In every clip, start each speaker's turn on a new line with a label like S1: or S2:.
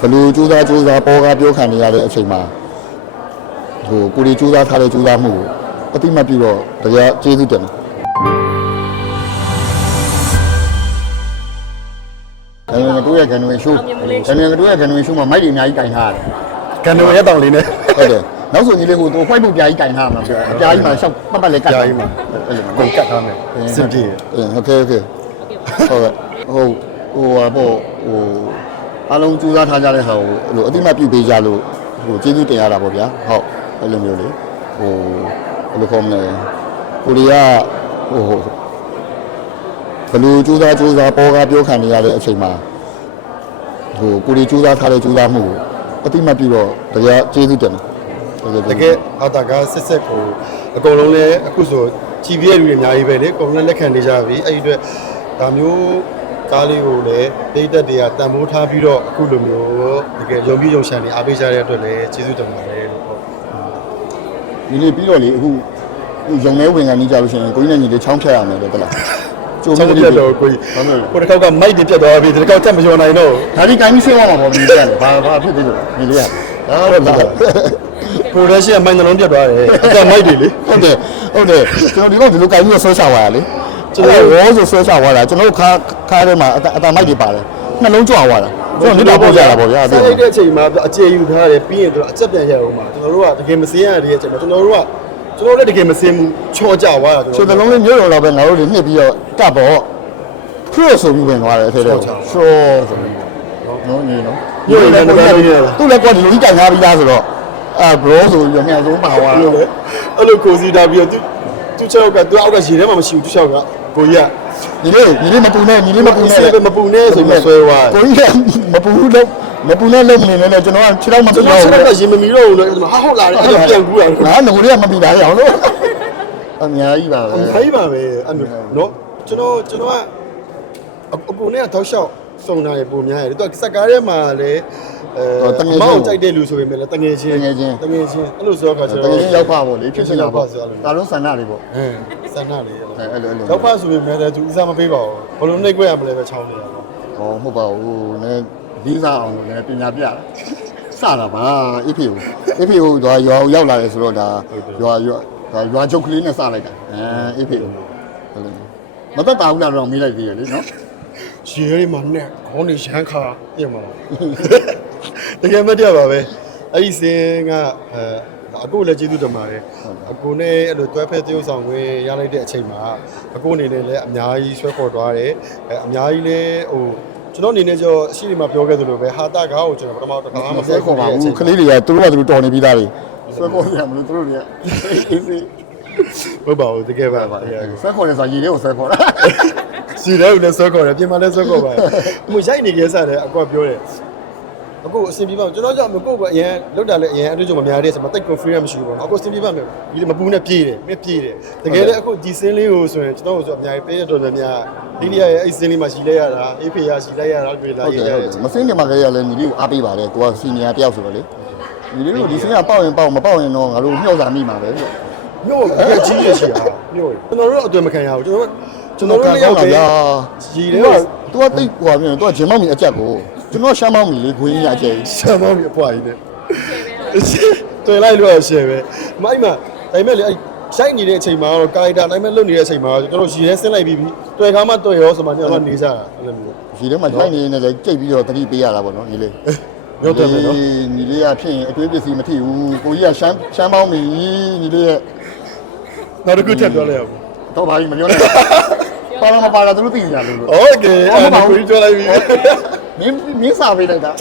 S1: ဘလို့စူးစမ်းစူးစမ်းပေါ်ကပြောခံနေရတဲ့အချိန်မှာဟိုကိုရီစူးစမ်းထားတဲ့စူးစမ်းမှုကိုအတိမတ်ပြုတော့တရားကျေးဇူးတင်တယ်ကျွန်တော်တို့ရဲ့ကန်ဝင်ရှိုးကျွန်တော်တို့ရဲ့ကန်ဝင်ရှိုးမှာမိုက်တွေအများကြီးတိုင်ထားရတယ်
S2: ကန်ဝင်ရဲ့တောင်လေးနဲ့
S1: ဟုတ်တယ်နောက်ဆိုကြီးလေးဟိုသူ white ဘုတ်ပြားကြီးတိုင်ထားမှာပြောအပြားကြီးမှာရှောက်ပတ်ပတ်လေးကတ်
S2: ပြားကြီးမှာ
S1: အဲ့လို
S2: ကိုကတ်ထားမယ်စင်ပြေ
S1: ဟုတ်ကဲ့ဟုတ်ကဲ့ဟုတ်ဟိုဟိုဘောဟို အားလုံးကြိုးစားထားကြတဲ့ဟာကိုအဲ့လိုအတိမတ်ပြုပေးကြလို့ဟိုကျေးဇူးတင်ရတာပေါ့ဗျာဟုတ်အဲ့လိုမျိုးလေဟိုဘယ်လိုခေါ်မလဲကိုရီးယားဟိုဘယ်လိုကြိုးစားကြိုးစားပေါ်ကားပြောခံနေရတဲ့အချိန်မှာဟိုကိုရီးကြိုးစားထားတဲ့ကြိုးစားမှုကိုအတိမတ်ပြုတော့တရားကျေးဇူးတင်တယ်
S2: တကယ်အာတာကစစ်စစ်ကိုအကုန်လုံးလည်းအခုဆိုကြည်ပြည့်လူတွေအများကြီးပဲလေအကုန်လုံးလက်ခံနေကြပြီအဲ့ဒီအတွက်ဒါမျိုး ကားလေးကိုလည်းဒိတ်တက်တွေကတန်ဖိုးထားပြီးတော့အခုလိုမျိုးတကယ်ယုံကြည်ယုံရှံနေအားပေးကြတဲ့အတွက်လည်းကျေးဇူးတင်ပါတယ်လို့ဟုတ်
S1: ဒီနေ့ပြီးတော့လေအခုအခုရုံထဲဝင်ကန်နေကြလို့ရှိရင်ကိုကြီးနဲ့ညီလေးချောင်းဖြတ်ရမယ်လေတလားကျုံ
S2: ချောင်းပြတ်တော့ကိုကြီး
S1: ဘာလို့လဲ
S2: ကိုတစ်ခေါက်ကမိုက်တွေပြတ်သွားပြီဒီတစ်ခေါက်တက်မကျော်နိုင်တော့
S1: ဒါဒီကိုင်းပြီးဆင်းသွားမှာပေါ့ညီလေးကလေဘာဘာဖြစ်သေးလို့ညီလေးကဒါတော့ဒါ
S2: production ကမိုင်းနှလုံးပြတ်သွားတယ်အကမိုက်တွေလေ
S1: ဟုတ်တယ်ဟုတ်တယ်ကျွန်တော်ဒီတော့ဒီလိုကိုင်းပြီးဆွဲချသွားရလေ ကျွန်တော်ရောဆိုဆွဲချသွားတာကျွန်တော်ခါခါထဲမှာအတအတမိုက်တွေပါတယ်နှလုံးကြွသွားတာကျွန်တော်နေတော့ပို့ကြတာပေါ့ဗျာ
S2: ဆက်လိုက်တဲ့အချိန်မှာအခြေယူထားတယ်ပြီးရင်သူအချက်ပြန်ရအောင်မှာကျွန်တော်တို့ကတကယ်မစင်းရတဲ့အချိန်မှာကျွန်တော်တို့ကကျွန်တော်တို့လည်းတကယ်မစင်းဘူးချော့ကြသွားတာ
S1: ခြေ
S2: ကျွန်
S1: သ
S2: တော်
S1: လုံးလေးမျိုးတော်တော့ပဲငါတို့တွေနှစ်ပြီးတော့ကတ်ပေါ့ခရို့ဆိုပြီးဝင်သွားတယ်အထဲထဲရှော့ဆိုပြီးနော်ညီနော်သူ့လည်းကွာဒီလိုကြီးကြိုင်ထားပြီးသားဆိုတော့အာဘရောဆိုပြီးတော့မြန်ဆုံးပါသွား
S2: အဲ့လို
S1: တော့
S2: လေအဲ့လိုကိုစီတာပြီးတော့သူသူချောက်ကသူအောက်ကရေထဲမှာမရှိဘူးသူချောက်က ကိုကြီးက
S1: ညီလေးညီလေးမပူနဲ့ညီလေးမပူနဲ့
S2: မပူနဲ့ဆိုပြီးဆွဲသွား
S1: ကိုကြီးကမပူလို့မပူနဲ့လုံးမနေနဲ့ကျွန်တော်ကခြေတော့မပူ
S2: ကျွန်
S1: တော့
S2: တော်
S1: ဘူး
S2: ဆက်တော့ရေမမီတော့ဘူးလေဟာဟုတ်လာတယ်အဲ့ဒါပြန်ကူးတာ
S1: ငါငကိုလေးကမပီတာလေအောင်လို့အများကြီးပါပဲ
S2: အများကြီးပါပဲအဲ့လိုနော်ကျွန်တော်ကျွန်တော်ကအကူနဲ့တောက်လျှောက်စုံတာရေပုံများရတယ်သူကစက်ကားထဲမှာလည်း အဲမောင်ကြိုက်တဲ့လူဆိုပေမဲ့လည်းတငယ်ချင်းတငယ်ချင်းအဲ့လိုဆိုတော့ကျွန်
S1: တ
S2: တော်
S1: ကယ်ချင်းရောက်ပါပေါ့လေဖြစ်ချင်တာပေါ့
S2: ဆိုအဲ့လို
S1: ဒါလုံးဆန္ဒတွေပေါ့
S2: အဲဆန္ဒလေးအဲ့လို
S1: အဲအဲ့လိုအဲ့လို
S2: ရောက်ဖဆိုပေမဲ့လည်းသူဦးစားမပေးပါဘူးဘလုံးနှိပ်ခွဲရမလဲပဲချောင်းနေတာပေါ့
S1: ဟောမဟုတ်ပါဘူးနည်းလေးစားအောင်လို့လည်းပညာပြတာစတာပါအဖေကိုအဖေကိုတော့ရွာရောက်လာတယ်ဆိုတော့ဒါရွာရွာဒါရွာချုပ်ကလေးနဲ့စလိုက်တာအဲအဖေကိုအဲ့လိုမသက်တာဘူးလားတော့မေးလိုက်သေးရလေနော်
S2: ရေရီမှာနဲ့ခေါင်းနေရမ်းခါပြင်မှာ တကယ်မတရားပါပဲအဲ့ဒီစင်းကအဲအကိုလည်းကျေးဇူးတင်ပါတယ်အကိုနဲ့အဲ့လိုတွဲဖက်တရုပ်ဆောင်ဝင်ရလိုက်တဲ့အချိန်မှာအကိုအနေနဲ့လည်းအများကြီးဆွဲခေါ်သွားတယ်အဲအများကြီးလည်းဟိုကျွန်တော်အနေနဲ့ကျတော့အရှိဒီမှာပြောခဲ့သလိုပဲဟာတာကားကိုကျွန်တော်ပထမတစ်ခါမှ
S1: မ
S2: မ
S1: ဆွဲ
S2: ဆွဲ
S1: ခေါ်
S2: ခေါ်
S1: ပါ
S2: ပါ
S1: ဘူး
S2: ဘူး
S1: ကလေးတွေကသူတို့ကသူတို့တော်နေပြီးသားတွေဆွဲခေါ်ရမလို့သူတို့တွေကအေးစေး
S2: ဟုတ်ပါဘူးတကယ်ပါပါ
S1: ဆွဲခေါ်နေဆိုရေလေးကိုဆွဲခေါ်တာ
S2: စီတဲ့ဦးလည်းဆွဲခေါ်တယ်ပြင်မာလည်းဆွဲခေါ်ပါတယ်။ဟိုရိုက်နေကြစားတယ်အကွာပြောတယ်။ အခုအဆင်ပြေပါကျွန်တော်ကြောင့်မကိုကအရင်လောက်တာလည်းအရင်အတွေ့အကြုံမများတဲ့ဆိုမှတိတ် confidence မရှိဘူးပေါ့နော်။အခုအဆင်ပြေပါမယ်။ဒီမပူနဲ့ပြေးတယ်။မြက်ပြေးတယ်။တကယ်လည်းအခုဒီစင်းလေးကိုဆိုရင်ကျွန်တော်တို့ဆိုအများကြီးပေးရတော်တော်များဒီနေ့ရဲ့အဲ့စင်းလေးမှာရှိလိုက်ရတာအေးဖေရရှိလိုက်ရတာတွေ့လာ
S1: ဟုတ်
S2: ရ
S1: တယ်
S2: ရ
S1: ဟုတ်တယ်မစင်းနေမှာလည်းရလဲညီလေးကိုအားပေးပါတယ်ကိုကစီနီယာတယောက်ဆိုတော့လေညီလေးတို့ဒီစင်းကပေါက်ရင်ပေါက်မပေါက်ရင်တော့ငါတို့မျှော့စာမိမှာပဲလို့
S2: မြို့ကကြီးရရှိတာမြို့ကျွန်တော်တို့အတွေ့မခံရဘူးကျွန်တော်ကျွန်တော်တို့လည်းရောက်တယ်
S1: ရာ
S2: ရီ
S1: သူ
S2: တဲ့
S1: ကသူကတိတ်ဟိုဟာမျိုးသူကဂျင်မောက်မီအကြက်ကို ကျွန်တော်ရှမ်းမောက်မီလေးခွင်းကြီးအကြက်
S2: ဆံမောင်းပြပွားရည်နဲ့တွေ့လိုက်လို့ရှယ်ပဲမိုက်မှာဒါပေမဲ့လေအဲ့ရှိုက်နေတဲ့အချိန်မှာတော့ကာရီတာတိုင်းမဲ့လွတ်နေတဲ့အချိန်မှာကျွန်တော်ရေထဲဆင်းလိုက်ပြီးပြီတွေ့ကားမှတွေ့ရောဆိုမှကျွန်တော်နေကြတာအဲ့လိုမျိုး
S1: ဒီထဲမှာထိုင်နေနေလည်းကြိတ်ပြီးတော့တတိပေးရတာပေါ့နော်ညီလေး
S2: ရောက်တယ်မယ်နော်
S1: ညီလေးကဖြစ်ရင်အတွေးပစ္စည်းမထိဘူးကိုကြီးကရှမ်းရှမ်းမောက်မီညီလေးရဲ့
S2: နောက်တစ်ခုထပ်ပြောလိုက်ရအောင်
S1: တော့ဘာကြီးမပြောနဲ့ပါလာမပါလာသူတို့သိကြလို့လို့
S2: โอเคအဲ့ဒါကိုပြောလိုက်ပြီ
S1: မင်းမင်းစာပေးလိုက်တာ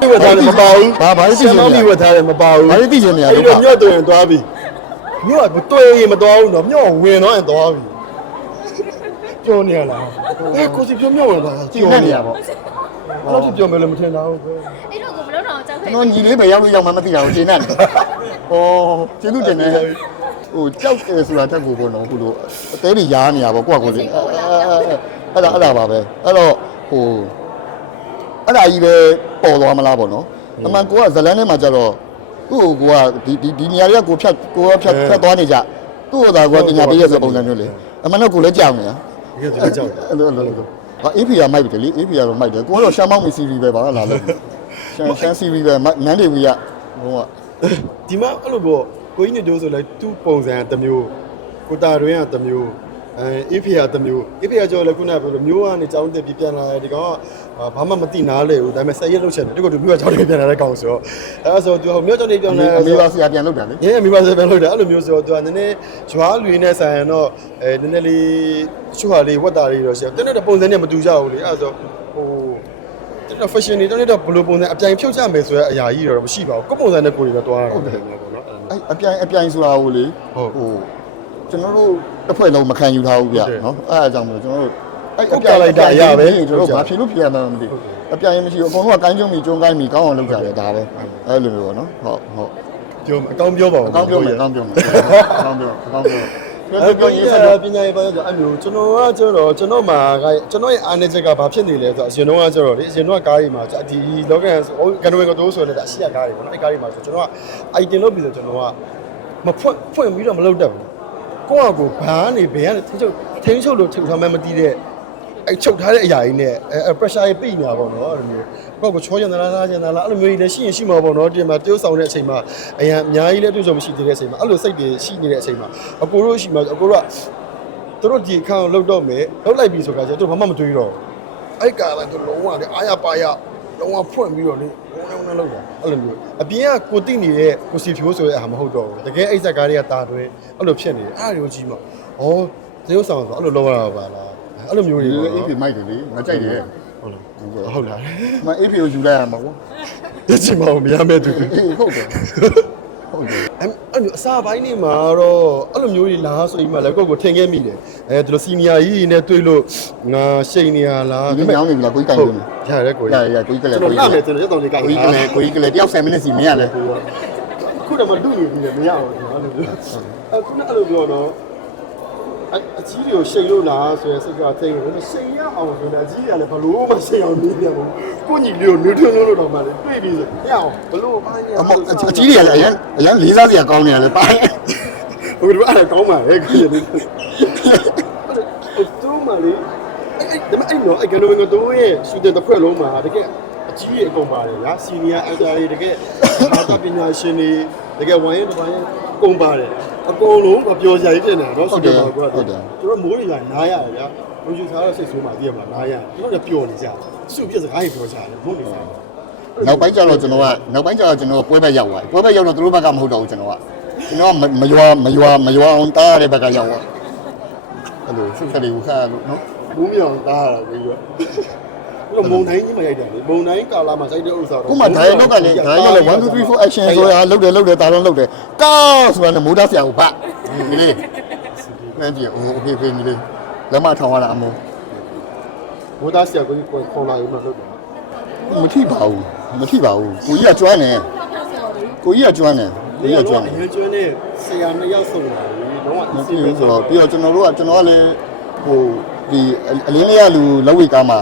S2: ဒီဝတ်ထားတယ်မပါဘူး
S1: ဘာဘာလို့သိ
S2: ဆံ
S1: ချင်
S2: မောင်း
S1: လဲ
S2: ဒီဝတ်ထားတယ်မပါဘူး
S1: ဘာလို့သိချင်နေရလဲ
S2: အဲ့တော့မြို့တွေ့ရင်သွားပြီမြို့ကတွေ့ရင်မသွားဘူးနော်မြို့ဝင်တော့ရင်သွားပြီပြောနေရလားအဲ့ကိုစီပြောမြို့ဝင်သွား
S1: ကြည့်နေရပေါ့
S2: အဲ့တော့ပြောမယ်လို့မထင်တာဘူး
S3: အဲ့တော့ကိုဘလို့တော့ကြောက်ခဲ့
S1: ကျွန်တော်ညီလေးပဲရောက်လို့ရောက်မှမသိတာကိုရှင်းနေတယ်။ဟောကျေးဇူးတင်တယ်။ဟိုကြောက်တယ်ဆိုတာတက်ကိုပေါ့နော်ခုလိုအသေးတွေရားနေရပေါ့ကိုကကိုလေအဲ့ဒါအဲ့ဒါပါပဲအဲ့တော့ဟို အဲ့ဒါကြီးပဲပေါ်သွားမလားပေါ့နော်အမှန်ကိုကဇလန်းထဲမှာကျတော့သူ့ကိုကိုကဒီဒီဒီနေရာတွေကကိုဖြတ်ကိုကဖြတ်ဖြတ်သွားနေကြသူ့ကိုသာကိုကပညာပေးရတဲ့ပုံစံမျိုးလေအမှန်တော့ကိုလည်းကြောက်နေရ
S2: ဒီကဒီကြောက်တယ်
S1: အဲ့လိုအဲ့လိုဟာအေးဖီယာမိုက်တယ်လေအေးဖီယာတော့မိုက်တယ်ကိုကတော့ရှမ်းမောင်းမီစီရီပဲပါလာလို့ရှမ်းရှမ်းစီဗီပဲမနန်းတွေဝီကဘုံက
S2: ဒီမှာအဲ့လိုပေါ့ကိုကြီးညတိုးဆိုလဲသူ့ပုံစံတစ်မျိုးကိုတာတွင်ကတစ်မျိုး အဲအေးဖေကတမျိုးအေးဖေကကြောလည်းခုနကပြောလို့မျိုးကနေကြောင်းတက်ပြီးပြန်လာတယ်ဒီကောင်ကဘာမှမသိနားလေဘူးဒါပေမဲ့ဆက်ရက်လုပ်ချက်တယ်ဒီကောင်သူမျိုးကကြောင်းတက်ပြန်လာတဲ့ကောင်ဆိုတော့အဲဆိုသူမျိုးကြောင်းတက်ပြန်လာ
S1: အမီပါဆရာပြန်လုပ်တာလေ
S2: ညအမီပါဆရာပြန်လုပ်တာအဲ့လိုမျိုးဆိုတော့သူကနည်းနည်းဂျွာလူနဲ့ဆိုင်ရင်တော့အဲနည်းနည်းလေးတချို့ဟာလေးဝတ်တာလေးတော့ရှိတယ်တင်းတဲ့ပုံစံနဲ့မတူကြဘူးလေအဲဆိုဟိုတင်းတဲ့ fashion တွေတင်းတဲ့ဘလိုပုံစံအပြိုင်ဖြုတ်ကြမယ်ဆိုတဲ့အရာကြီးတော့မရှိပါဘူးကိုယ်ပုံစံနဲ့ကိုယ်တွေပဲတွားရတာပေါ့နော်
S1: အဲ့အပြိုင်အပြိုင်ဆိုတာဟိုလေ
S2: ဟို
S1: ကျွန်တော်တို့တစ်ဖွဲ့လုံးမခံယူထားဘူးဗျ
S2: ဟုတ်တယ်
S1: နော်အဲ့အကြောင်းမို့ကျွန်တော်တို့အဲ့
S2: ဟုတ်ကဲ့လိုက်တာအရာပဲ
S1: ကျွန်တော်တို့ဘာဖြစ်လို့ပြန်လာမသိဘူးအပြိုင်မရှိဘူးအကုန်လုံးကကိုင်းကျုံမီကျုံကိုင်းမီကောင်းအောင်လုပ်ကြတယ်ဒါပဲအဲ့လိုမျိုးပေါ့နော်ဟုတ်ဟုတ်
S2: ပြောအကောင်းပြောပါဦး
S1: အကောင်းပြောမယ်အကောင်းပြောမယ်အကောင်းပြောအကောင်းပြောပြော
S2: အဲ့
S1: ပြော
S2: ကို
S1: ရေး
S2: ကြီး
S1: ဆက်
S2: က
S1: တော့
S2: ပညာရေးပိုင်းဆိုအဲ့မျိုးကျွန်တော်ကကျတော့ကျွန်တော်မှာကကျွန်တော်ရဲ့အားနည်းချက်ကဘာဖြစ်နေလဲဆိုတော့အရင်တော့ကကျတော့လေအရင်တော့ကားတွေမှာဒီလောကန်ကနဝေကတိုးဆိုလည်းဒါအရှိရကားတွေပေါ့နော်အဲ့ကားတွေမှာဆိုကျွန်တော်က item လုပ်ပြီးဆိုကျွန်တော်ကမဖွင့်ဖွင့်ပြီးတော့မလုပ်တတ်ဘူး ကိုယ့်အကိုဘာနေဘယ်ကနေထင်းချုပ်ထင်းချုပ်လို့ထုတ်ထားမှမသိတဲ့အဲ့ချုပ်ထားတဲ့အရာကြီးနဲ့အဲ pressure ရေးပြိနေတာပေါ့နော်အဲ့လိုမျိုးကိုယ့်ကိုချောကျင်သလားလားကျင်သလားအဲ့လိုမျိုးကြီးလည်းရှိရင်ရှိမှာပေါ့နော်ဒီမှာတိုးဆောင်တဲ့အချိန်မှာအရင်အများကြီးလည်းတွေ့ကြုံမရှိသေးတဲ့အချိန်မှာအဲ့လိုစိတ်တွေရှိနေတဲ့အချိန်မှာအကိုတို့ရှိမှာအကိုတို့ကသူတို့ဒီအခန်းကိုလှုပ်တော့မယ်လှုပ်လိုက်ပြီဆိုကြကျသူတို့ဘာမှမတွေးတော့ဘူးအဲ့ကာလည်းသူလုံးဝလေအားရပါရ လုံးဝဖွင့်ပြီးတော့လေလုံးလုံးလုံးလောက်တာအဲ့လိုမျိုးအပြင်ကကိုတိနေတဲ့ကိုစီဖြိုးဆိုတဲ့အားမဟုတ်တော့ဘူးတကယ်အိတ်ဆက်ကားတွေကတာတွဲအဲ့လိုဖြစ်နေတယ်အားတွေကိုကြီးမှာဩသရုပ်ဆောင်ဆိုအဲ့လိုလုံးရတာပါလားအဲ့လိုမျိုးတွေ
S1: ဒီ
S2: ပေါ့
S1: အေး
S2: နော်
S1: ပြမိုက်တယ်လေမကြိုက်တယ်
S2: ဟုတ်လားဟုတ်လား
S1: မအေးပြကိုယူလိုက်ရမှာကွာ
S2: ဒီချိန်မှာမရမဲ့သူ
S1: အေးဟုတ်တယ်ဟုတ်တယ်
S2: အဲ့ အဲ့လိုအစားပိုင်းနေမှာတော့အဲ့လိုမျိုးကြီးလားဆိုပြီးမှလည်းကိုယ့်ကိုထင်ခဲ့မိတယ်အဲဒီလိုစီနီယာကြီးနဲ့တွေ့လို့ငါရှိန်နေရလား
S1: ဒီညောင်းနေပြီလားကိုကြီးတိုင်
S2: ဟုတ်
S1: နေ
S2: ရတယ်ကို
S1: ရ
S2: ကြီး
S1: ရကိုကြီးကလည်း
S2: ကျွန်
S1: ကို
S2: တော်
S1: ကြီး
S2: လှ
S1: က
S2: မယ်ကျွန်တော်ရက်တော်လေးကိုင်
S1: ကိုကြီးကလည်းကိုကြီးကလည်းတယောက်7မိနစ်စီမင်းရလဲ
S2: ခုတော့မတူနေပြီလေမရဘူးကျွန်တော်အဲ့လိုပြောအခုနအဲ့လိုပြောတော့ အကြီးတွေကိုရှိန်လို့လားဆိုရယ်စိတ်ကသိရင်ရှိန်ရအောင်ဆိုတော့အကြီးကလည်းဘလို့မရှိအောင်နေတယ်ဘူးကိုညီလေးကိုနူထွန်းလို့တော့မှလေတွေ့ပြီဆိုရအောင်ဘလို့ဘာညာ
S1: အမအကြီးတွေကလည်းအရင်အရင်လေးစားစရာကောင်းနေရတယ်ပိုင်း
S2: ဟိုဒီအဲ့ဒါကောင်းပါလေကိုညီလေးဟိုတူမလေးအဲ့ဒါမှအဲ့တော့အဲ့ကနဝင်းကတော့ရဲ့ရှူတဲ့တစ်ဖွဲ့လုံးမှာတကယ် အကြီးကြီးအကုန်ပါတယ်ဗျာစီနီယာအက်တာတွေတကယ်မာတာပညာရှင်တွေတကယ်ဝိုင်းရင်တစ်ပိုင်းကုန်ပါတယ်အကုန်လုံးမပြောကြရဖြစ်နေတယ်နော်စူဒီယိုကဟုတ်တယ်ကျွန်တော်မိုးတွေကနားရတယ်ဗျာလူယူစားတော့စိတ်ဆိုးမှသိရမှာနားရကျွန်တော်လည်းပျော်နေကြစုပြစကားကြီးပြောကြတယ်မဟုတ်နေပါဘူး
S1: နောက်ပိုင်းကျတော့ကျွန်တော်ကနောက်ပိုင်းကျတော့ကျွန်တော်ပွဲဘက်ရောက်သွားပွဲဘက်ရောက်တော့သူတို့ဘက်ကမဟုတ်တော့ဘူးကျွန်တော်ကကျွန်တော်ကမရွာမရွာမရွာအောင်တားရတဲ့ဘက်ကရောက်သွားအဲ့လိုစိတ်ကလေးကိုခါရလို့နော်
S2: ဘူးမြောင်တားရတာပြီးတော့ တော့မုံတိုင်းကြီးမှရိုက်တယ်လေမုံတိုင်းကာလာမှာရိုက်တဲ့ဥစ္စာတော့
S1: ခုမှဒိုင်လောက်ကလည်းဒိုင်လောက်ကလည်း1 2 3 4 action ဆိုတာလောက်တယ်လောက်တယ်တာလုံးလောက်တယ်ကောက်ဆိုတော့မိုးသားဆရာကိုဗတ်မီလေးမင်းပြေအိုကေဖေးမီလေးလက်မထောင်ရတာအမုံ
S2: မိုးသားဆရာကိုခေါ်လာရုံနဲ့လုပ်တယ်
S1: မထိပါဘူးမထိပါဘူးကိုကြီးကကျွမ်းတယ်ကိုကြီးကကျွမ်းတယ်ကိုကြီးကကျွမ်းတယ်
S2: ကျွမ်းတယ်ဆရာနှစ်ယောက်စုံလာတယ်တော့
S1: အစီအစဉ်ဆိုတော့ပြီးတော့ကျွန်တော်တို့ကကျွန်တော်ကလည်းဟိုဒီအလင်းလေးရလူလက်ဝိတ်ကားမှာ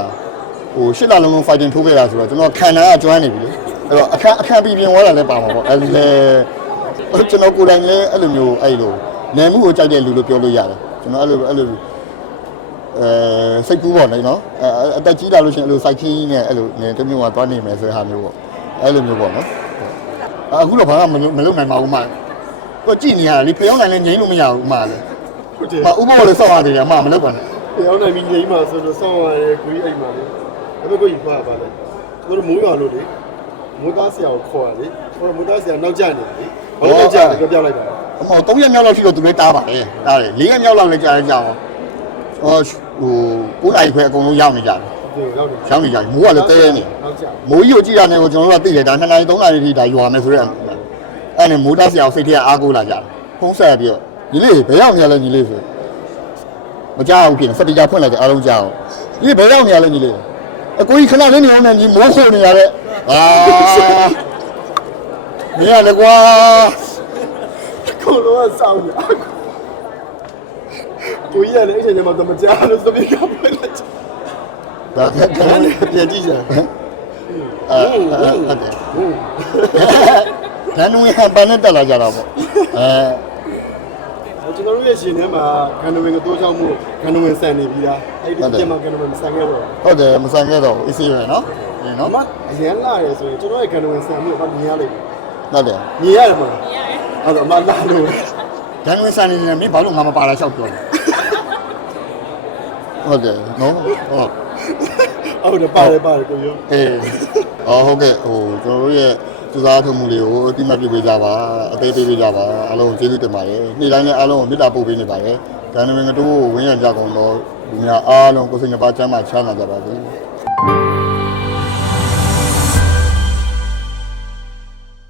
S1: ဟိုရှစ်လလုံးလုံး fighting ထိုးခဲ့တာဆိုတော့ကျွန်တော်ခံတာကကျွမ်းနေပြီလေအဲ့တော့အခက်အခက်ပြီးပြင်သွားတာလည်းပါမှာပေါ့အဲ့လေကျွန်တော်ကိုယ်တိုင်လည်းအဲ့လိုမျိုးအဲ့လိုနယ်မှုကိုကြိုက်တဲ့လူလို့ပြောလို့ရတယ်ကျွန်တော်အဲ့လိုအဲ့လိုအဲစိတ်ကူးပေါ့လေနော်အဲအသက်ကြီးလာလို့ရှိရင်အဲ့လိုစိုက်ခင်းနဲ့အဲ့လိုနေတမျိုးကသွားနေမယ်ဆိုတဲ့ဟာမျိုးပေါ့အဲ့လိုမျိုးပေါ့နော်အခုတော့ဘာမှမလုပ်နိုင်ပါဘူးမှကိုကြည့်နေရတာလေဖျောင်းနိုင်လည်းငြိမ်းလို့မရဘူးမှလည်း
S2: ဟုတ်တယ်
S1: မဥပဘောလည်းစောက်ရသေးတယ်အမမလုပ်ပါနဲ့
S2: ပြောင်းနိုင်ပြီညီမဆိုတော့ဆောင်းရတယ်ကိုကြီးအိမ်မှာလေအဲ့ ဘက်ကိုကြီးပါပါလေတို့မိုးရွာလို့လေမိုးသားဆရာကိုခေါ်ရလေဟိုမိုးသားဆရာနောက်ကျနေလေဘာလို့နောက်ကျလဲပြောပြလိုက်ပါ
S1: အမေ3ရက်မြောက်လောက်ရှိတော့သူလည်းတားပါတယ်တားတယ်4ရက်မြောက်လောက်လည်းကြားရကြအောင်ဟောဟို9နိုင်ခွဲအကုန်လုံးရောက်နေကြတယ်
S2: ဒီရောက်နေ
S1: ရောက်နေကြတယ်မိုးကလည်းတဲနေ
S2: နောက်ကျ
S1: မိုးကြီးကိုကြည့်ရတဲ့ကိုကျွန်တော်တို့ကသိတယ်ဒါ2နိုင်3နိုင်ထိဒါရွာမယ်ဆိုတော့အဲ့နဲ့မိုးသားဆရာကိုစိတ်ထဲအားကိုးလာကြတယ်ဖုံးဆက်ပြီးတော့ညီလေးဘယ်ရောက်နေရလဲညီလေးဆိုမကြောက်ဘူးဖြစ်နေစက်တကြဖွင့်လိုက်တယ်အားလုံးကြောက်ညီဘယ်ရောက်နေရလဲညီလေး အကိုကြီးခဏလေးနေအောင်နဲ့ညီမိုးခိုနေရတဲ့အာမင်းရလေကွာ
S2: ကိုတော့စောင်းနေကိုကြီးရတယ်အဲ့ချိန်မှာတော့မကြားလို့သပိကဖွင့်လိုက်
S1: ဒါ
S2: ဒါနဲ့ပြန်ကြည့်ကြ
S1: အဲဟုတ်တယ်
S2: ဟုတ်
S1: ဒန်နူရပန်နဲ့တက်လာကြတာပေါ့အဲ
S2: ကျွန်တော်တို့ရဲ့ရှင်ထဲမှာဂန်နဝင်ကတိုးချောင်းမှုဂန်နဝင်ဆန်နေပြီလားအဲ့ဒီကျမှဂန်နဝင်မဆန်ခဲ့တော့
S1: ဟုတ်တယ်မဆန်ခဲ့တော့အေးဆေးပဲနော်နော်
S2: အမအရင်လာရဲဆိုရင်ကျွန်တော်ရဲ့ကန်ဝင်ဆန်မှုကမြင်ရလိမ့်မယ်
S1: ဟုတ်တယ်
S2: မြင်ရတယ်မလား
S3: ရတယ်
S2: အဲ့တော့အမလာလို့
S1: ဒန်ဝင်ဆန်နေနေမင်းဘာလို့ငါမပါလာလျှောက်ပြောလဲဟုတ်တယ်နော်ဟုတ်
S2: ဟုတ်တယ်ပါတယ်ပါတယ်ကိုရော
S1: အေးအော်ဟုတ်ကဲ့ဟိုကျွန်တော်တို့ရဲ့ စူးစားထုံမှုလေးကိုအတိမတ်ပြပေးကြပါအသေးပေးပေးကြပါအားလုံးကျေးဇူးတင်ပါတယ်နေ့တိုင်းလည်းအားလုံးကိုမေတ္တာပို့ပေးနေပါတယ်ဒန်ဝင်ကတိုးကိုဝင်းရကြကုန်တော့လူများအားလုံးကိုယ်စိတ်နှပါချမ်းသာချမ်းသာကြပါစေ